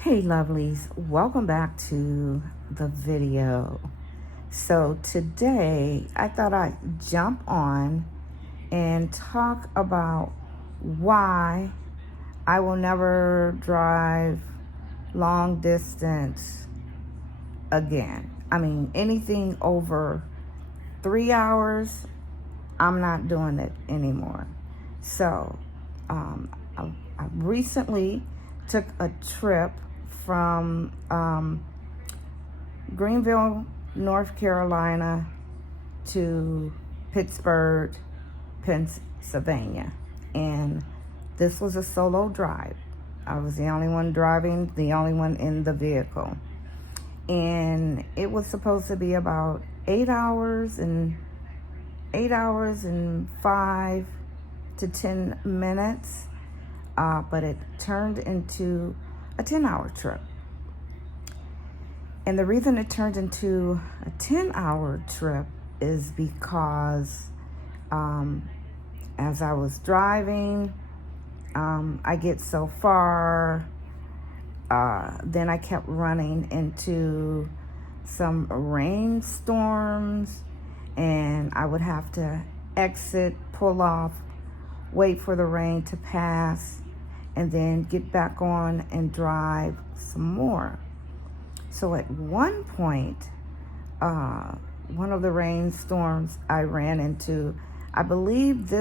Hey lovelies, welcome back to the video. So today I thought I'd jump on and talk about why I will never drive long distance again. I mean, anything over 3 hours, I'm not doing it anymore. So um, I recently took a trip from Greenville, North Carolina to Pittsburgh, Pennsylvania. And this was a solo drive. I was the only one driving, the only one in the vehicle. And it was supposed to be about 8 hours and 5 to 10 minutes. But it turned into a 10-hour trip. And the reason it turned into a 10-hour trip is because as I was driving, I get so far, then I kept running into some rainstorms, and I would have to exit, pull off, wait for the rain to pass, and then get back on and drive some more. So at one point, one of the rainstorms I ran into, I believe I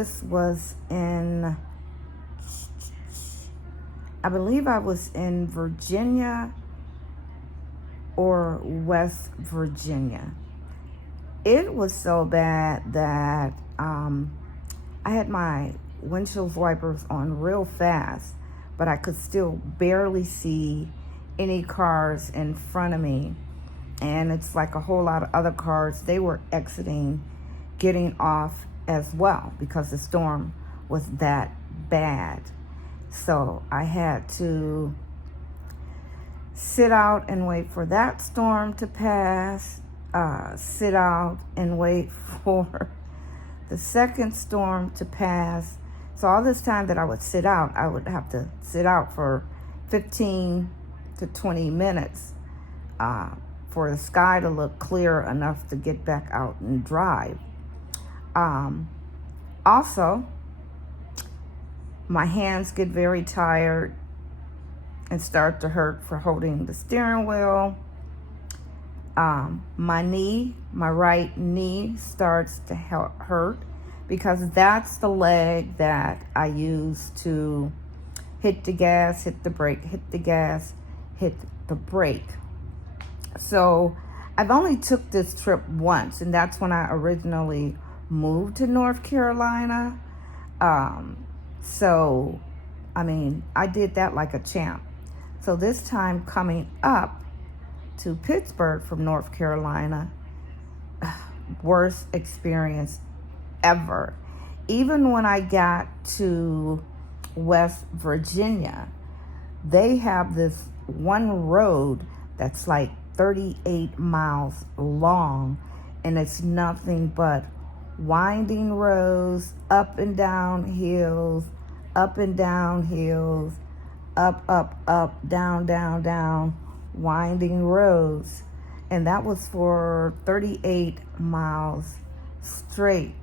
was in Virginia or West Virginia. It was so bad that I had my windshield wipers on real fast, but I could still barely see any cars in front of me. And it's like a whole lot of other cars, they were exiting, getting off as well because the storm was that bad. So I had to sit out and wait for that storm to pass, sit out and wait for the second storm to pass. So all this time that I would sit out, I would have to sit out for 15 to 20 minutes for the sky to look clear enough to get back out and drive. Also, my hands get very tired and start to hurt for holding the steering wheel. My right knee starts to hurt because that's the leg that I use to hit the gas, hit the brake, hit the gas, hit the brake. So I've only took this trip once, and that's when I originally moved to North Carolina. So, I mean, I did that like a champ. So this time coming up to Pittsburgh from North Carolina, worst experience ever. Even when I got to West Virginia, they have this one road that's like 38 miles long, and it's nothing but winding roads, up and down hills, up and down hills, up, down, down, down, winding roads. And that was for 38 miles straight.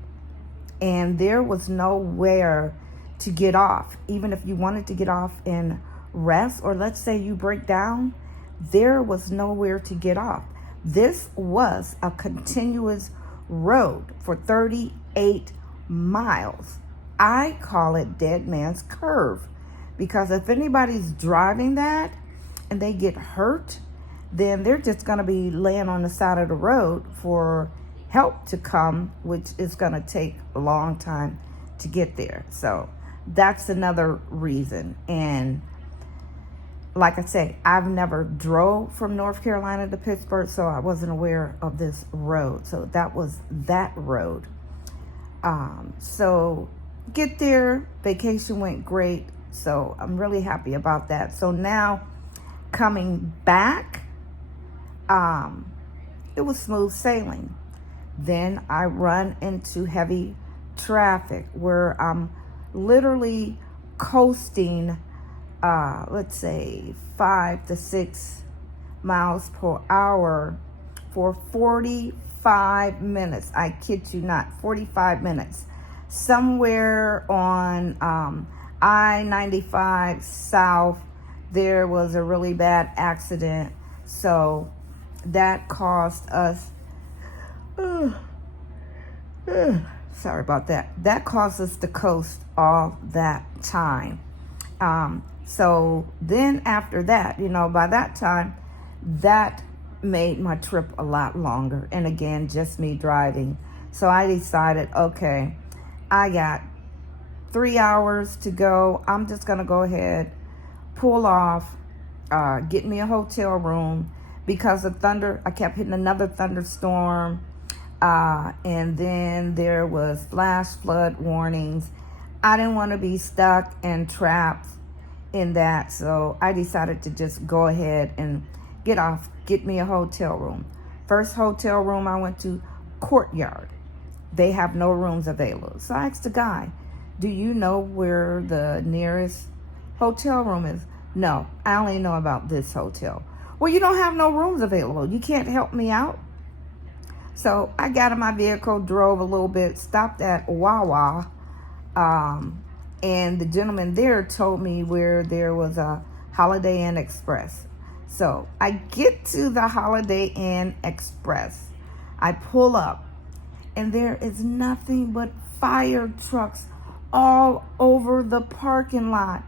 And there was nowhere to get off. Even if you wanted to get off and rest, or let's say you break down, there was nowhere to get off. This was a continuous road for 38 miles. I call it Dead Man's Curve, because if anybody's driving that and they get hurt, then they're just going to be laying on the side of the road for help to come, which is going to take a long time to get there. So that's another reason. And like I say, I've never drove from North Carolina to Pittsburgh, so I wasn't aware of this road. So that was that road. So get there, vacation went great. So I'm really happy about that. So now coming back, it was smooth sailing. Then I run into heavy traffic where I'm literally coasting let's say 5 to 6 miles per hour for 45 minutes. I kid you not, 45 minutes. Somewhere on I-95 South, there was a really bad accident. So that cost us, sorry about that. That cost us the coast all that time. So then after that, by that time, that made my trip a lot longer. And again, just me driving. So I decided, okay, I got 3 hours to go. I'm just going to go ahead, pull off, get me a hotel room because of thunder. I kept hitting another thunderstorm. And then there was flash flood warnings. I didn't want to be stuck and trapped in that. So I decided to just go ahead and get me a hotel room. First hotel room I went to, Courtyard. They have no rooms available. So I asked the guy, do you know where the nearest hotel room is? No, I only know about this hotel. Well, you don't have no rooms available. You can't help me out? So I got in my vehicle, drove a little bit, stopped at Wawa, and the gentleman there told me where there was a Holiday Inn Express. So I get to the Holiday Inn Express. I pull up, and there is nothing but fire trucks all over the parking lot.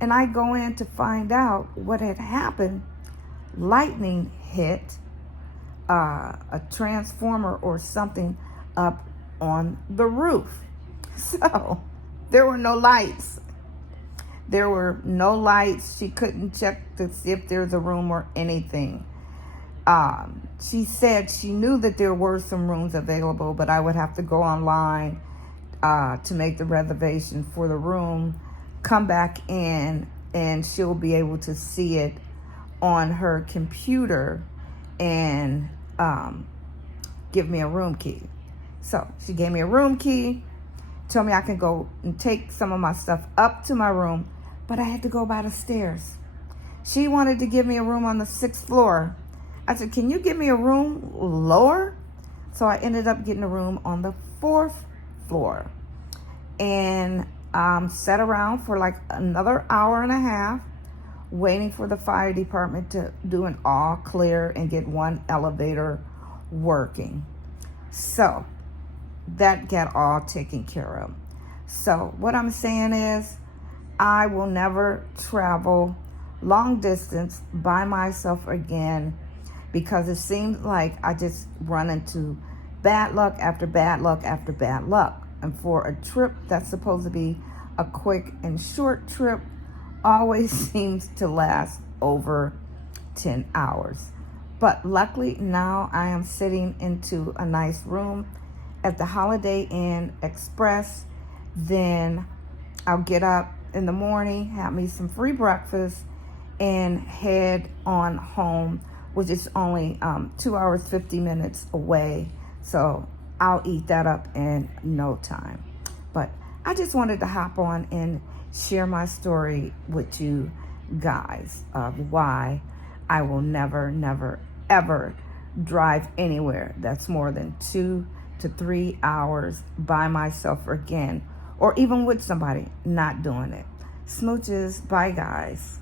And I go in to find out what had happened. Lightning hit a transformer or something up on the roof. So there were no lights. There were no lights. She couldn't check to see if there's a room or anything. She said she knew that there were some rooms available, but I would have to go online to make the reservation for the room, come back in, and she'll be able to see it on her computer and give me a room key. So she gave me a room key, told me I can go and take some of my stuff up to my room, but I had to go by the stairs. She wanted to give me a room on the 6th floor. I said, can you give me a room lower? So I ended up getting a room on the 4th floor and sat around for like another hour and a half waiting for the fire department to do an all clear and get one elevator working. So that got all taken care of. So what I'm saying is I will never travel long distance by myself again, because it seems like I just run into bad luck after bad luck after bad luck. And for a trip that's supposed to be a quick and short trip, always seems to last over 10 hours. But luckily now I am sitting into a nice room at the Holiday Inn Express. Then I'll get up in the morning, have me some free breakfast, and head on home, which is only 2 hours, 50 minutes away. So I'll eat that up in no time. But I just wanted to hop on and share my story with you guys of why I will never, never, ever drive anywhere that's more than 2 to 3 hours by myself again, or even with somebody. Not doing it. Smooches. Bye, guys.